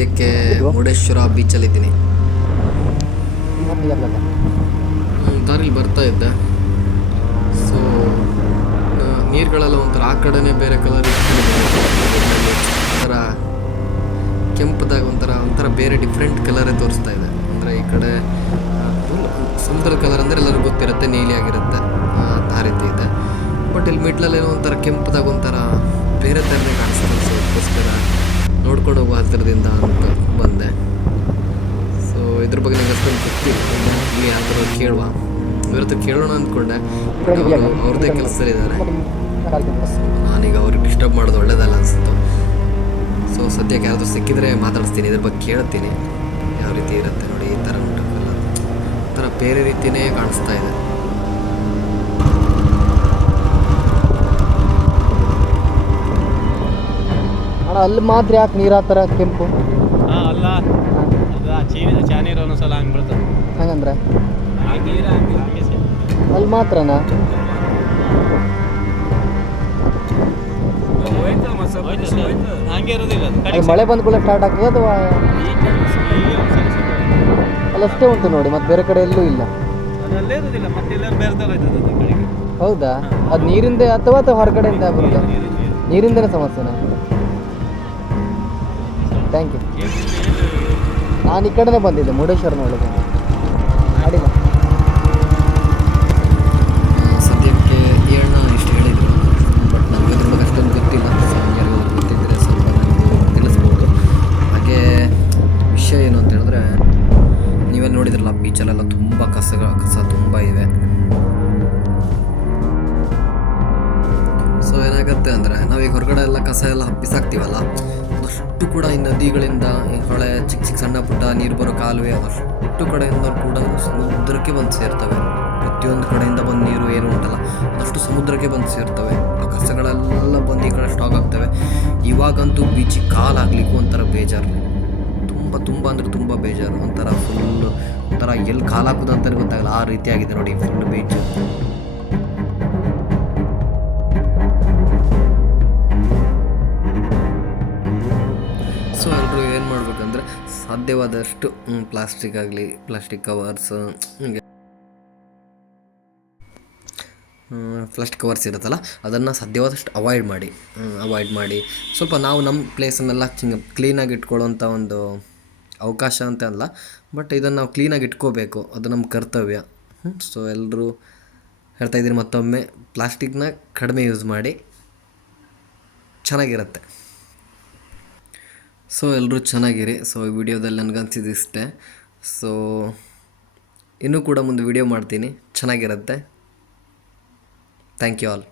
ಸದ್ಯಕ್ಕೆ ಮುರುಡೇಶ್ವರ ಬೀಚಲ್ಲಿದ್ದೀನಿ. ದಾರಿಲಿ ಬರ್ತಾ ಇದ್ದೆ. ಸೊ ನೀರುಗಳೆಲ್ಲ ಒಂಥರ ಆ ಕಡೆನೇ ಬೇರೆ ಕಲರ್ ಒಂಥರ ಕೆಂಪದಾಗ ಒಂಥರ ಬೇರೆ ಡಿಫ್ರೆಂಟ್ ಕಲರೇ ತೋರಿಸ್ತಾ ಇದೆ. ಅಂದರೆ ಈ ಕಡೆ ಸಮುದ್ರದ ಕಲರ್ ಅಂದರೆ ಎಲ್ಲರಿಗೂ ಗೊತ್ತಿರುತ್ತೆ, ನೀಲಿ ಆಗಿರುತ್ತೆ, ಆ ರೀತಿ ಇದೆ. ಬಟ್ ಇಲ್ಲಿ ಮಿಡ್ಲಲ್ಲಿ ಏನೋ ಒಂಥರ ಕೆಂಪದಾಗ ಒಂಥರ ಬೇರೆ ಥರನೇ ಕಾಣಿಸ್ತದೆ. ಸೊ ಅದಕ್ಕೋಸ್ಕರ ನೋಡ್ಕೊಂಡು ಹೋಗುವ ಹತ್ತಿರದಿಂದ ಅಂತ ಬಂದೆ. ಸೊ ಇದ್ರ ಬಗ್ಗೆ ನಂಗೆ ಅಷ್ಟೊಂದು ಗೊತ್ತಿಲ್ಲ. ಇಲ್ಲಿ ಯಾವ ಥರ ಕೇಳುವ ಇವ್ರ ಹತ್ರ ಕೇಳೋಣ ಅಂದ್ಕೊಂಡೆ. ಅವ್ರದ್ದೇ ಕೆಲಸದಲ್ಲಿದ್ದಾರೆ. ನಾನೀಗ ಅವ್ರಿಗೆ ಡಿಸ್ಟರ್ಬ್ ಮಾಡೋದು ಒಳ್ಳೇದಲ್ಲ ಅನಿಸ್ತು. ಸೊ ಸದ್ಯಕ್ಕೆ ಯಾರಾದರೂ ಸಿಕ್ಕಿದ್ರೆ ಮಾತಾಡಿಸ್ತೀನಿ, ಇದ್ರ ಬಗ್ಗೆ ಕೇಳ್ತೀನಿ ಯಾವ ರೀತಿ ಇರುತ್ತೆ. ನೋಡಿ ಈ ಥರ ಉಂಟಲ್ಲ, ಒಂಥರ ಬೇರೆ ರೀತಿಯೇ ಕಾಣಿಸ್ತಾ ಇದೆ. ಅಲ್ಲಿ ಮಾತ್ರ ಯಾಕೆ ನೀರು ಆ ಥರ ಕೆಂಪು? ಅಲ್ಲ ಚಾನೀರು ಒಂದೊಂದ್ಸಲ ಹಂಗೆ ಬೀಳ್ತದೆ. ಹಂಗಂದ್ರೆ ಅಲ್ಲಿ ಮಾತ್ರನಾ? ಹಂಗೆ ಇರೋದಿಲ್ಲ. ಮಳೆ ಬಂದ ಕೂಡ ಸ್ಟಾರ್ಟ್ ಆಗ್ತದೆ ಅಥವಾ ಅಲ್ಲಷ್ಟೇ ಉಂಟು ನೋಡಿ, ಮತ್ತೆ ಬೇರೆ ಕಡೆ ಎಲ್ಲೂ ಇಲ್ಲ. ಅದಲ್ಲೇ ಇರೋದಿಲ್ಲ, ಮತ್ತೆ ಎಲ್ಲರೂ ಬೇರೆ ಥರ ಇರ್ತದೆ. ಹೌದಾ? ಅದು ನೀರಿಂದ ಅಥವಾ ಹೊರಗಡೆಯಿಂದ ಬರುತ್ತಾ? ನೀರಿಂದನೇ ಸಮಸ್ಯೆನಾ? Thank you. ನಾನು ಈ ಕಡೆನೇ ಬಂದಿದ್ದೆ, ಮುರುಡೇಶ್ವರನೊಳಗೆ. ಅಡಿಲ್ಲ ಸದ್ಯಕ್ಕೆ ಈ ಅಣ್ಣ ಇಷ್ಟು ಹೇಳಿದರು, ಬಟ್ ನಮಗೆ ಅದ್ರ ಬಗ್ಗೆ ಅಷ್ಟೊಂದು ಗೊತ್ತಿಲ್ಲ. ಸೊ ಯಾರಿಗೂ ಗೊತ್ತಿದ್ದರೆ ಸ್ವಲ್ಪ ತಿಳಿಸ್ಬೋದು. ಹಾಗೆ ವಿಷಯ ಏನು ಅಂತ ಹೇಳಿದ್ರೆ, ನೀವೇ ನೋಡಿದ್ರಲ್ಲ ಬೀಚಲ್ಲೆಲ್ಲ ತುಂಬ ಕಸ ತುಂಬ ಇವೆ. ಸೊ ಏನಾಗುತ್ತೆ ಅಂದರೆ ನಾವೀಗ ಹೊರಗಡೆ ಎಲ್ಲ ಕಸ ಎಲ್ಲ ಬಿಸಾಕ್ತೀವಲ್ಲ, ಅದಷ್ಟು ಕೂಡ ಈ ನದಿಗಳಿಂದ, ಈ ಹೊಳೆ, ಚಿಕ್ಕ ಚಿಕ್ಕ ಸಣ್ಣ ಪುಟ್ಟ ನೀರು ಬರೋ ಕಾಲುವೆ, ಅದಷ್ಟು ಕಡೆಯಿಂದ ಕೂಡ ಸಮುದ್ರಕ್ಕೆ ಬಂದು ಸೇರ್ತವೆ. ಪ್ರತಿಯೊಂದು ಕಡೆಯಿಂದ ಬಂದು ನೀರು ಏನು ಉಂಟಲ್ಲ ಅದಷ್ಟು ಸಮುದ್ರಕ್ಕೆ ಬಂದು ಸೇರ್ತವೆ. ಆ ಕಸಗಳೆಲ್ಲ ಬಂದು ಈ ಕಡೆ ಸ್ಟಾಕ್ ಆಗ್ತವೆ. ಇವಾಗಂತೂ ಬೀಚಿಗೆ ಕಾಲಾಗಲಿಕ್ಕೂ ಒಂಥರ ಬೇಜಾರು, ತುಂಬ ಅಂದರೆ ತುಂಬ ಬೇಜಾರು. ಒಂಥರ ಎಲ್ಲಿ ಕಾಲು ಹಾಕೋದು ಅಂತಲೇ ಗೊತ್ತಾಗಲ್ಲ, ಆ ರೀತಿ ಆಗಿದೆ ನೋಡಿ ಫುಲ್ ಬೀಚ್. ಸೊ ಎಲ್ಲರೂ ಏನು ಮಾಡಬೇಕಂದ್ರೆ ಸಾಧ್ಯವಾದಷ್ಟು ಪ್ಲಾಸ್ಟಿಕ್ ಆಗಲಿ, ಪ್ಲಾಸ್ಟಿಕ್ ಕವರ್ಸ್, ಹೀಗೆ ಪ್ಲಾಸ್ಟಿಕ್ ಕವರ್ಸ್ ಇರುತ್ತಲ್ಲ ಅದನ್ನು ಸಾಧ್ಯವಾದಷ್ಟು ಅವಾಯ್ಡ್ ಮಾಡಿ ಸ್ವಲ್ಪ ನಾವು ನಮ್ಮ ಪ್ಲೇಸನ್ನೆಲ್ಲ ಕ್ಲೀನಾಗಿ ಇಟ್ಕೊಳ್ಳೋಂಥ ಒಂದು ಅವಕಾಶ ಅಂತ ಅಲ್ಲ, ಬಟ್ ಇದನ್ನು ನಾವು ಕ್ಲೀನಾಗಿ ಇಟ್ಕೋಬೇಕು, ಅದು ನಮ್ಮ ಕರ್ತವ್ಯ. ಸೊ ಎಲ್ಲರೂ ಹೇಳ್ತಾಯಿದ್ದೀನಿ ಮತ್ತೊಮ್ಮೆ, ಪ್ಲಾಸ್ಟಿಕ್ನ ಕಡಿಮೆ ಯೂಸ್ ಮಾಡಿ, ಚೆನ್ನಾಗಿರುತ್ತೆ. ಸೊ ಎಲ್ಲರೂ ಚೆನ್ನಾಗಿರಿ. ಸೊ ಈ ವಿಡಿಯೋದಲ್ಲಿ ನನಗನ್ಸಿದಿಷ್ಟೇ. ಸೊ ಇನ್ನೂ ಕೂಡ ಮುಂದೆ ವಿಡಿಯೋ ಮಾಡ್ತೀನಿ, ಚೆನ್ನಾಗಿರುತ್ತೆ. Thank you all.